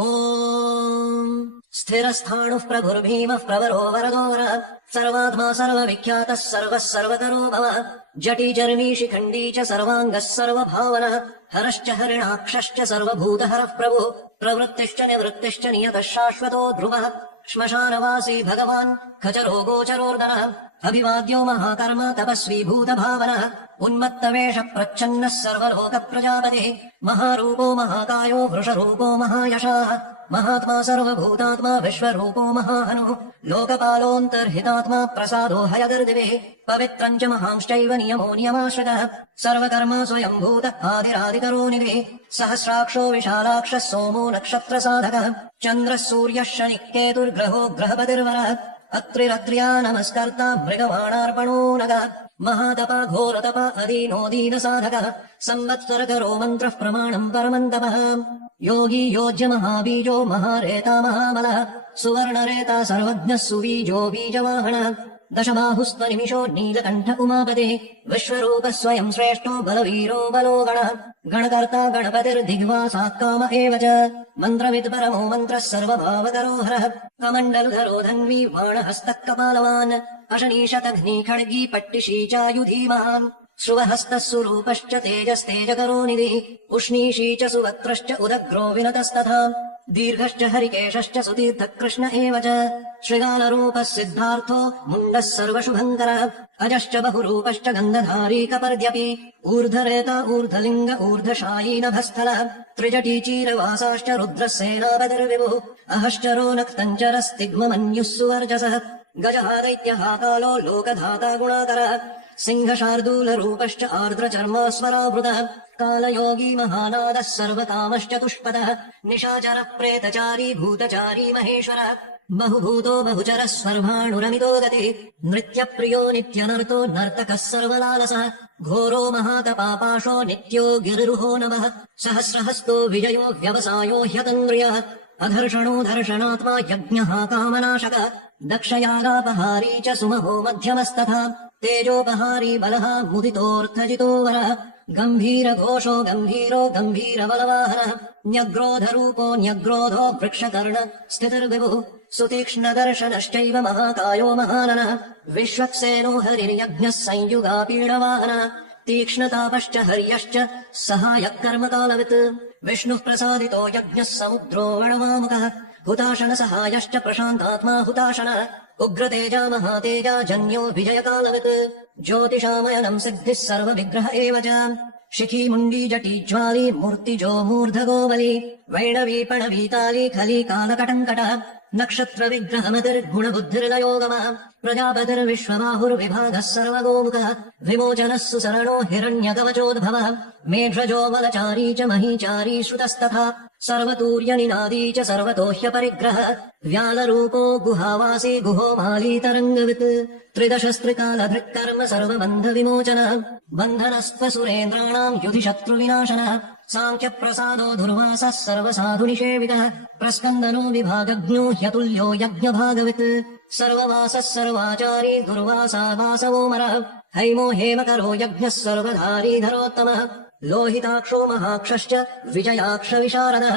ॐ स्थिरस्थाणुः प्रभुर्भीमः प्रवरो वरदो वरः सर्वात्मा सर्वविख्यातः सर्वः सर्वकरो भव जटी जर्मी शिखण्डी च सर्वाङ्गः सर्वभावनः हरश्च हरिणाक्षश्च सर्वभूतहरः प्रभुः प्रवृत्तिश्च निवृत्तिश्च नियतः शाश्वतो ध्रुवः श्मशानवासी भगवान् खचरो गोचरोर्दनः अभिवाद्यो महाकर्म तपस्वी भूतभावनः उन्मत्तवेष प्रच्छन्नः सर्वलोक प्रजापतिः महारूपो महाकायो वृषरूपो महायशाः महात्मा सर्वभूतात्मा विश्वरूपो महाहनुः लोकपालोऽन्तर्हितात्मा प्रसादो हयगर्दिभिः पवित्रम् च महांश्चैव नियमो नियमाश्रितः सर्वकर्मा स्वयम्भूत आदिरादिकरो निधिः सहस्राक्षो विशालाक्षः सोमो नक्षत्रसाधकः चन्द्रः सूर्यः शनिः केतुर्ग्रहो ग्रहपतिर्वरः अत्रिरत्र्या नमस्कर्ता मृगवाणार्पणो नगः महातपा घोरतपा अदीनो दीनसाधकः संवत्सरकरो मन्त्रः प्रमाणम् परमम् तपः योगी योज्य महाबीजो महारेता महाबलः सुवर्णरेता सर्वज्ञः सुबीजो बीजवाहनः दशबाहुस्त्वनिमिषो नीलकण्ठ उमापतिः विश्वरूपः स्वयं श्रेष्ठो बलवीरो बलो गणः गणकर्ता गणपतिर्दिग्वासः काम एव च मन्त्रविद् परमो मन्त्रः सर्वभावकरो हरः कमण्डलुधरो धन्वी बाणहस्तः कपालवान् अशनीशतघ्नी खड्गी पट्टिशी चायुधीमान् श्रुवहस्तः सुरूपश्च तेजस्तेजकरो निधिः उष्णीषी च सुवक्त्रश्च उदग्रो विनतस्तथा दीर्घश्च हरिकेशश्च सुतीर्थः कृष्ण एव च श्रृगालरूपः सिद्धार्थो मुण्डः सर्वशुभङ्करः अजश्च बहुरूपश्च गन्धधारी कपर्द्यपि ऊर्ध्वरेता ऊर्ध्वलिङ्ग ऊर्ध्वशायी नभस्थलः त्रिजटी चीरवासाश्च रुद्रसेनापतिर्विभुः अहश्चरो नक्तञ्चरस्तिग्ममन्युः सुवर्चसः गजः दैत्यः कालो लोकधाता गुणाकरः सिंहशार्दूलरूपश्च आर्द्रचर्मास्वरावृतः कालयोगी महानादः सर्वकामश्चतुष्पदः निशाचरः प्रेतचारी भूतचारी महेश्वरः बहुभूतो बहुचरः सर्वाणुरमितो गतिः नृत्यप्रियो नित्यनर्तो नर्तकः सर्वलालसः घोरो महातपापाशो नित्यो गिरिरुहो नमः सहस्रहस्तो विजयो व्यवसायो ह्यतन्द्रियः अधर्षणो दर्शनात्मा यज्ञः कामनाशकः दक्षयागापहारी च सुमहो मध्यमस्तथा तेजोपहारी बलः मुदितोऽर्थजितो वरः गम्भीरघोषो गम्भीरो गम्भीरबलवाहनः न्यग्रोधरूपो न्यग्रोधो वृक्षकर्ण स्थितिर्विभुः सुतीक्ष्णदर्शनश्चैव महाकायो महाननः विश्वक्सेनो हरिर्यज्ञः संयुगापीडवाहनः तीक्ष्णतापश्च हर्यश्च सहायः कर्मकालवित् विष्णुः प्रसादितो यज्ञः समुद्रो वणवामुखः हुताशनसहायश्च प्रशान्तात्मा हुताशनः उग्रतेजा महातेजा जन्यो विजयकालवित् ज्योतिषामयनम् सिद्धिः सर्वविग्रह एव च शिखी मुण्डी जटी ज्वाली मूर्तिजो मूर्धगो बली वैणवी पणवीताली खली कालकटङ्कटः नक्षत्रविग्रहमतिर्गुणबुद्धिर्लयोगमः प्रजापतिर्विश्वबाहुर्विभागः सर्वगोमुखः विमोचनः सुसरणो हिरण्यकवचोद्भवः मेढ्रजो बलचारी च महीचारी श्रुतस्तथा सर्वतूर्यनिनादी च सर्वतो ह्यपरिग्रहः व्यालरूपो गुहावासी गुहो मालीतरङ्गवित् त्रिदशस्त्रिकालधृक्कर्म सर्वबन्धविमोचनः बन्धनस्त्वसुरेन्द्राणाम् युधिशत्रुविनाशनः साङ्ख्यप्रसादो दुर्वासः सर्वसाधुनिषेवितः प्रस्कन्दनो विभागज्ञो ह्यतुल्यो यज्ञभागवित् सर्ववासः सर्वाचारी दुर्वासा वासवोमरः हैमो हेमकरो यज्ञः सर्वधारीधरोत्तमः लोहिताक्षो महाक्षश्च विजयाक्षविशारदः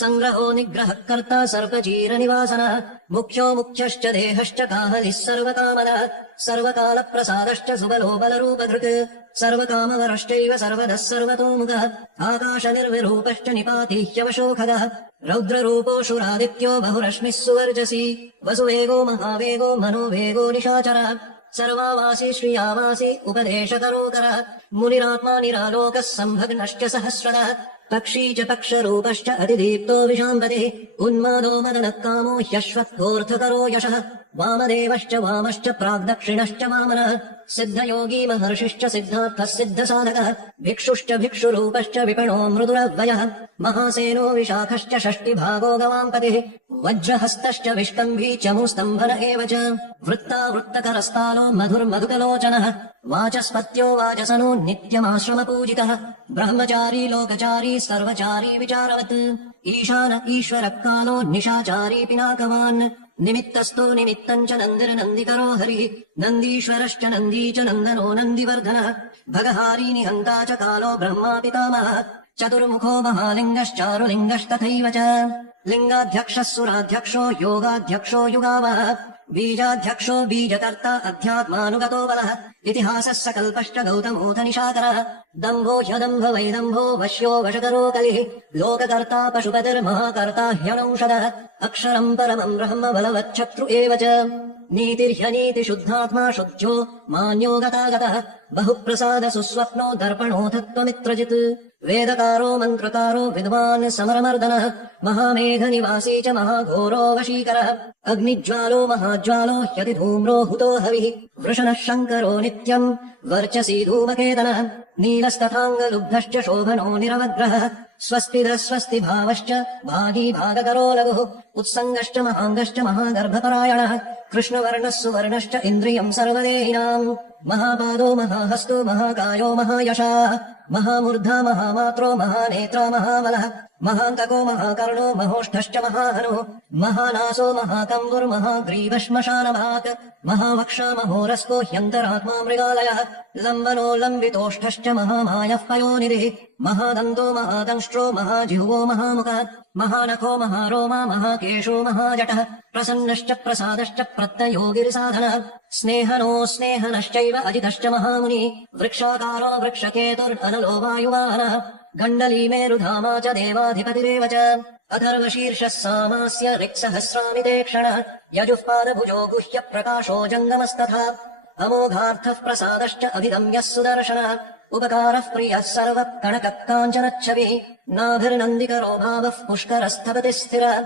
सङ्ग्रहो निग्रहः कर्ता सर्पचीरनिवासनः मुख्यो मुख्यश्च देहश्च काहलिः सर्वकामदः सर्वकालप्रसादश्च सुबलो बलरूपधृक् सर्वकामवरश्चैव सर्वदः सर्वतोमुखः आकाशनिर्विरूपश्च निपाती ह्यवशोखगः रौद्ररूपोऽशुरादित्यो बहुरश्मिः सुवर्चसी वसुवेगो महावेगो मनोवेगो निशाचरः सर्वावासी श्रियावासी उपदेशकरोकरः मुनिरात्मा निरालोकः सम्भग्नश्च सहस्रदः पक्षी च पक्षरूपश्च अतिदीप्तो विशाम्पतिः उन्मादो मदनः कामो ह्यश्वत्थोऽर्थकरो यशः वामदेवश्च वामश्च प्राग्दक्षिणश्च वामनः सिद्धयोगी महर्षिश्च सिद्धार्थः सिद्धसाधकः भिक्षुश्च भिक्षुरूपश्च विपणो मृदुरव्ययः महासेनो विशाखश्च षष्टिभागो गवाम्पतिः वज्रहस्तश्च विष्कम्भी चमुस्तम्भन एव च वृत्तावृत्तकरस्तालो मधुर्मधुकलोचनः वाचस्पत्यो वाचसनो नित्यमाश्रमपूजितः ब्रह्मचारी लोकचारी सर्वचारी विचारवत् ईशान ईश्वरः कालो निशाचारी पिनाकवान् निमित्तस्थो निमित्तम् च नन्दिर्नन्दिकरो हरिः नन्दीश्वरश्च नन्दी च नन्दनो नन्दिवर्धनः भगहारी निहन्ता च कालो ब्रह्मा पितामहः चतुर्मुखो महालिङ्गश्चारुलिङ्गस्तथैव च लिङ्गाध्यक्षः सुराध्यक्षो योगाध्यक्षो युगावः बीजाध्यक्षो बीजकर्ता अध्यात्मानुगतो बलः इतिहासः सकल्पश्च गौतमोऽथ निशाकरः दम्भो ह्यदम्भ वैदम्भो वश्यो वशकरो कलिः लोककर्ता पशुपतिर्महाकर्ता ह्यनौषधः अक्षरम् परमम् ब्रह्म बलवच्छत्रु एव च नीतिर्ह्यनीति शुद्धात्मा शुद्ध्यो मान्यो गतागतः बहुप्रसाद सुस्वप्नो दर्पणोऽथत्वमित्रजित् वेदकारो मन्त्रकारो विद्वान् समरमर्दनः महामेघनिवासी च महाघोरो वशीकरः अग्निज्वालो महाज्वालो ह्यतिधूम्रो हुतो हविः वृषणः शङ्करो नित्यम् वर्चसी धूमकेतनः नीलस्तथाङ्गलुब्धश्च शोभनो निरवग्रहः स्वस्तिदः स्वस्ति भावश्च भागी भागकरो लघुः उत्सङ्गश्च महाङ्गश्च महागर्भपरायणः कृष्णवर्णः सुवर्णश्च इन्द्रियम् सर्वदेहिनाम् महापादो महाहस्तो महाकायो महायशाः महामूर्धा महामात्रो महानेत्रा महाबलः महान्तको महाकर्णो महोष्ठश्च महाहनुः महानासो महाकम्बुर्महाग्रीवश्मशानभाक् महावक्षा महोरस्को ह्यन्तरात्मा मृगालयः लम्बनो लम्बितोष्ठश्च महामायः पयोनिधिः महादन्तो महादंष्ट्रो महाजिह्वो महामुखः महानखो महारोमा महाकेशो महाजटः प्रसन्नश्च प्रसादश्च प्रत्ययो गिरिसाधनः स्नेहनो स्नेहनश्चैव अजितश्च महामुनिः वृक्षाकारो वृक्षकेतुरनलो वायुवाहनः गण्डली मेरुधामा च देवाधिपतिरेव च अथर्वशीर्षः सामास्य ऋक्सहस्रामिते क्षणः यजुःपादभुजो गुह्य प्रकाशो जङ्गमस्तथा अमोघार्थः प्रसादश्च अभिगम्यः सुदर्शनः उपकारः प्रियः सर्वः कणकः काञ्चनच्छविः नाभिर्नन्दिकरो भावः पुष्करस्थपति स्थिरः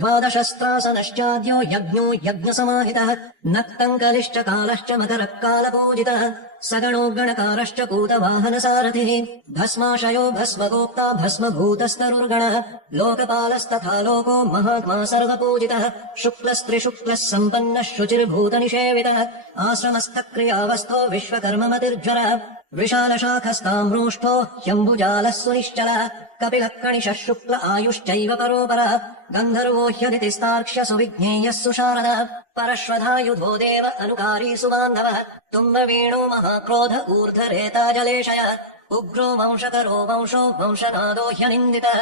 द्वादशस्त्रासनश्चाद्यो यज्ञो यज्ञसमाहितः नक्तम् कलिश्च कालश्च मकरः कालपूजितः सगणो गणकारश्च कूटवाहनसारथिः भस्माशयो भस्मगोप्ता भस्मभूतस्तरुर्गणः लोकपालस्तथा लोको महात्मा सर्वपूजितः शुक्लस्त्रिशुक्लः सम्पन्नः शुचिर्भूतनिषेवितः आश्रमस्थक्रियावस्थो विश्वकर्ममतिर्ज्वरः विशालशाखस्ताम्रोष्ठो ह्यम्बुजालः सुनिश्चलः कपिलः कणिशः शुक्ल आयुश्चैव परोपरः गन्धर्वो ह्यदितिस्तार्क्ष्य सुविज्ञेयः सुशारदः परश्वधायुधो देव अनुकारी सुबान्धवः तुम्बवीणो महाक्रोध ऊर्ध्वरेता जलेशयः उग्रो वंशकरो वंशो वंशनादो ह्यनिन्दितः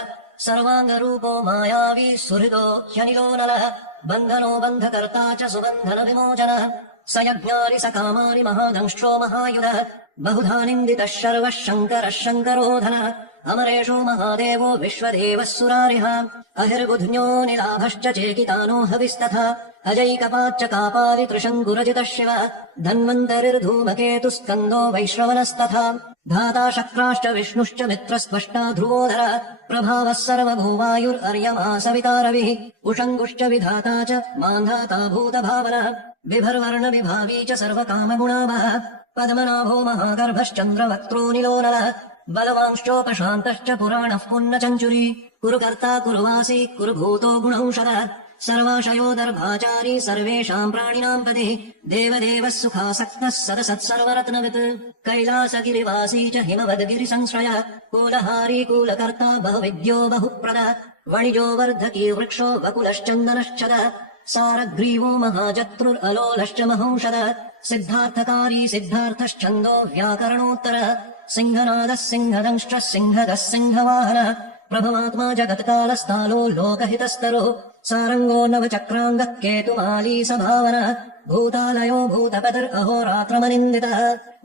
सर्वाङ्गरूपो मायावी सुहृदो ह्यनिलो नलः बन्धनो बन्धकर्ता च सुबन्धनविमोचनः स यज्ञारि स कामारि महादंष्ट्रो महायुधः बहुधा निन्दितः शर्वः शङ्करः शङ्करोधनः अमरेषु महादेवो विश्वदेवः सुरारिः अहिर्बुध्न्यो निलाभश्च चेकितानो हविस्तथा अजैकपाच्च कापालि त्रिशङ्कुरजितः शिवः धन्वन्तरिर्धूमकेतुस्कन्दो वैश्रवणस्तथा धाता शक्राश्च विष्णुश्च मित्रस्त्वष्टा ध्रुवोधरः प्रभावः सर्वभूवायुर्अर्यमा सविता रविः उषङ्गुश्च विधाता च मान्धाता भूतभावनः बिभर्वर्ण विभावी च सर्वकामगुणावः पद्मनाभो महागर्भश्चन्द्रवक्त्रो निलोनलः बलवांश्चोपशान्तश्च पुराणः पुन्नचञ्चुरी कुरुकर्ता कुरुवासी कुरुभूतो गुणौषधः सर्वाशयो दर्भाचारी सर्वेषाम् प्राणिनाम् पतिः देवदेवः सुखासक्तः सदसत्सर्वरत्नवित् कैलासगिरिवासी च हिमवद्गिरिसंश्रयः कूलहारी कूलकर्ता बहुविद्यो बहुप्रदः वणिजो वर्धकी वृक्षो वकुलश्चन्दनश्चदः सारग्रीवो महाजत्रुरलोलश्च महौषधः सिद्धार्थकारी सिद्धार्थश्छन्दो व्याकरणोत्तरः सिंहनादः सिंहदंष्ट्रः सिंहदः सिंहवाहनः प्रभवात्मा जगत्कालस्थालो लोकहितस्तरो सारङ्गो नवचक्राङ्गः केतुमाली सभावनः भूतालयो भूतपतिरहोरात्रमनिन्दितः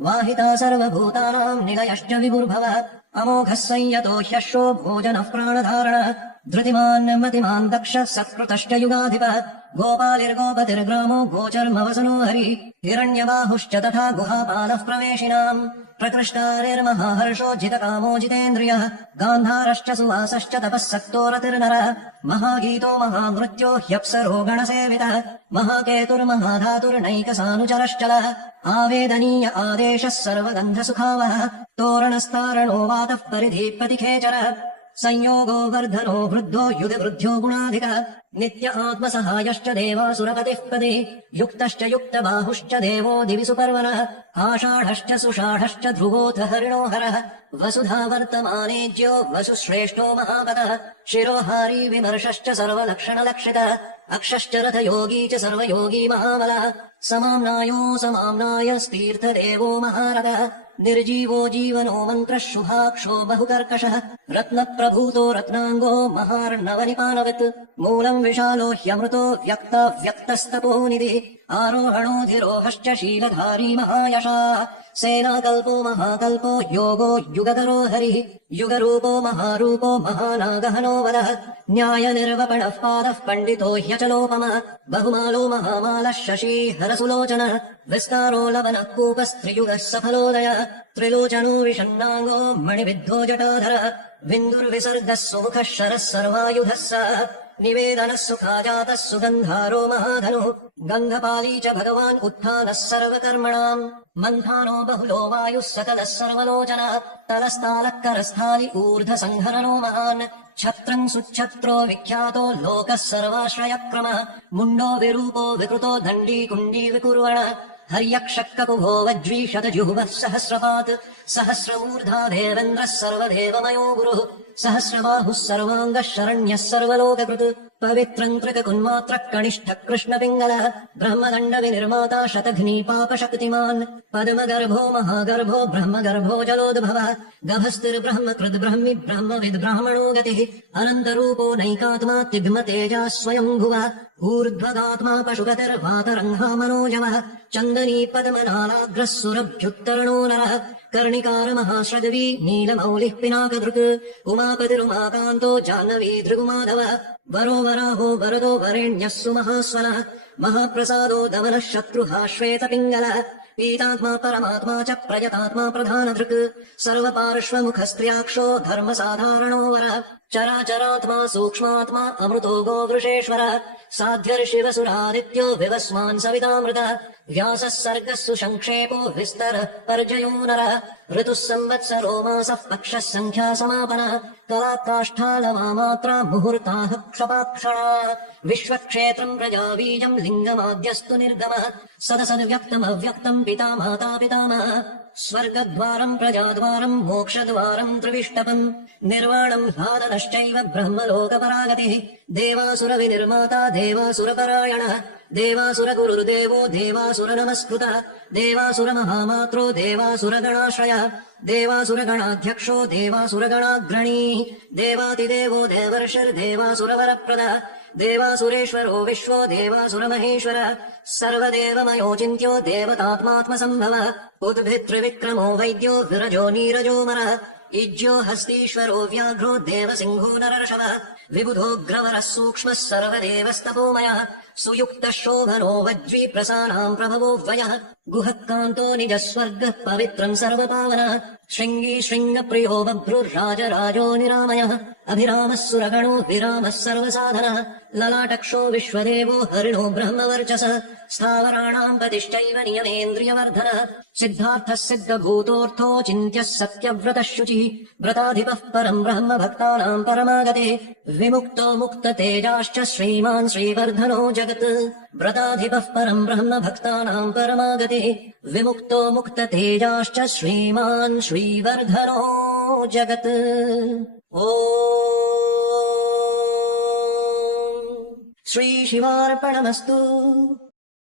वाहिता सर्वभूतानाम् निलयश्च विभुर्भवः अमोघः संयतो ह्यश्वो भोजनः प्राणधारणः धृतिमान् मतिमान् दक्षः सत्कृतश्च युगाधिपः गोपालिर्गोपतिर्ग्रामो गोचर्मवसनो हरिः हिरण्यबाहुश्च तथा गुहापालः प्रवेशिनाम् प्रकृष्टारिर्महाहर्षो जितकामो जितेन्द्रियः गान्धारश्च सुवासश्च तपः सक्तो रतिर्नरः महागीतो महामृत्यो ह्यप्सरो गणसेवितः महाकेतुर्महाधातुर्नैकसानुचरश्चलः आवेदनीय आदेशः सर्वगन्धसुखावः तोरणस्तारणो वातः परिधिपतिखेचरः संयोगो वर्धनो वृद्धो युधिवृद्ध्यो गुणाधिकः नित्य आत्मसहायश्च देवासुरपतिः पतिः युक्तश्च युक्तबाहुश्च देवो दिवि सुपर्वणः आषाढश्च सुषाढश्च ध्रुवोऽथ हरिणो हरः वसुधा वर्तमानेज्यो वसुश्रेष्ठो महापतः शिरोहारी विमर्शश्च सर्वलक्षणलक्षितः अक्षश्च रथयोगी च सर्वयोगी महाबलः समाम्नायो समाम्नायस्तीर्थदेवो महारथः निर्जीवो जीवनो मन्त्रः शुभाक्षो बहुकर्कशः रत्नप्रभूतो रत्नाङ्गो महार्णवनिपानवत् मूलम् विशालो ह्यमृतो व्यक्तस्तपोनिधिः आरोहणोऽधिरोहश्च शीलधारी महायशाः सेनाकल्पो महाकल्पो योगो युगधरो हरिः युगरूपो महारूपो महानागहनो वदः न्यायनिर्वपणः पादः पण्डितो ह्यचलोपमः बहुमालो महामालः शशीहरसुलोचनः विस्तारो लवनः कूपस्त्रियुगः सफलोदयः त्रिलोचनो विषण्णाङ्गो मणिविद्धो जटाधरः बिन्दुर्विसर्गः सुमुखः शरः सर्वायुधः सः निवेदनः सुखाजातः सुगन्धारो महाधनुः गन्धपाली च भगवान् उत्थानः सर्वकर्मणाम् मन्थानो बहुलो वायुः सकलः सर्वलोचनः तलस्तालः करस्थालि ऊर्ध्वसङ्घननो महान् छत्रम् सुच्छत्रो विख्यातो लोकः सर्वाश्रयक्रमः मुण्डो विरूपो विकृतो दण्डी कुण्डी विकुर्वणः हर्यक्षक्ककुभो वज्रीशतजुहुवः सहस्रपात् सहस्रमूर्धा देवेन्द्रः सर्वदेवमयो गुरुः सहस्रबाहुः सर्वाङ्गः शरण्यः सर्वलोककृत् पवित्रम् कृतकुन्मात्रः कनिष्ठः कृष्णपिङ्गलः ब्रह्मदण्ड विनिर्माता शतघ्नी पापशक्तिमान् पद्मगर्भो महागर्भो ब्रह्मगर्भो जलोद्भवः गभस्तिर्ब्रह्म कृद्ब्रह्मि ब्रह्मविद् ब्राह्मणो गतिः अनन्तरूपो नैकात्मा तिग्मतेजा स्वयं भुवः ऊर्ध्वगात्मा पशुगतिर्वातरङ्घा मनोजवः चन्दनी पद्मनालाग्रः सुरभ्युत्तरणो नरः कर्णिकार महाश्रगवी नीलमौलिः पिनाकधृक् उमापतिरुमाकान्तो जाह्नवी भृगुमाधवः वरो वराहो वरदो वरेण्यः सुमहास्वनः महाप्रसादो दमनः शत्रुः श्वेतपिङ्गलः पीतात्मा परमात्मा च प्रयतात्मा प्रधानधृक् सर्वपार्श्वमुखस्त्र्याक्षो धर्मसाधारणो वरः चराचरात्मा सूक्ष्मात्मा अमृतो गोवृषेश्वरः साध्यर्शिवसुरादित्यो विवस्वान् सवितामृतः व्यासः सर्गः सुसङ्क्षेपो विस्तरः पर्जयो नरः ऋतुः संवत्सरो मासः पक्षः सङ्ख्या समापनः कलाकाष्ठालमात्रा मुहूर्ताः क्षपाक्षणा विश्वक्षेत्रम् प्रजाबीजम् लिङ्गमाद्यस्तु निर्गमः सदसद्व्यक्तमव्यक्तम् पिता माता पितामहः स्वर्गद्वारम् प्रजाद्वारम् मोक्षद्वारम् त्रिविष्टपम् निर्वाणम् ह्लादनश्चैव ब्रह्मलोकपरागतिः देवासुरविनिर्माता देवासुरपरायणः देवासुरगुरुर्देवो देवासुरनमस्कृतः देवासुरमहामात्रो देवासुरगणाश्रयः देवासुरगणाध्यक्षो देवासुरगणाग्रणीः देवातिदेवो देवर्षिर्देवासुरवरप्रदः देवासुरेश्वरो विश्वो देवासुरमहेश्वरः सर्वदेवमयोचिन्त्यो देवतात्मात्मसम्भवः उद्भित्रिविक्रमो वैद्यो विरजो नीरजोमरः इज्यो हस्तीश्वरो व्याघ्रो देवसिंहो नरर्षभः विबुधोऽग्रवरः सूक्ष्मः सर्वदेवस्तपोमयः सुयुक्तः शोभनो वज्री प्रसानाम् प्रभवो वयः गुहः कान्तो निजस्वर्गः पवित्रम् सर्वपावनः शृङ्गी शृङ्गप्रियो बभ्रुर्राजराजो निरामयः अभिरामः सुरगणो विरामः सर्वसाधनः ललाटक्षो विश्वदेवो हरिणो ब्रह्मवर्चसः स्थावराणाम् पतिश्चैव नियमेन्द्रियवर्धनः सिद्धार्थः सिद्धभूतोऽर्थो चिन्त्यः सत्यव्रतः शुचिः व्रताधिपः परम् ब्रह्म भक्तानाम् परमागते विमुक्तो मुक्ततेजाश्च श्रीमान् श्रीवर्धनो जगत् व्रताधिपः परम् ब्रह्म भक्तानाम् परमागते विमुक्तो मुक्ततेजाश्च श्रीमान् श्रीवर्धनो जगत् ॐ श्रीशिवार्पणमस्तु।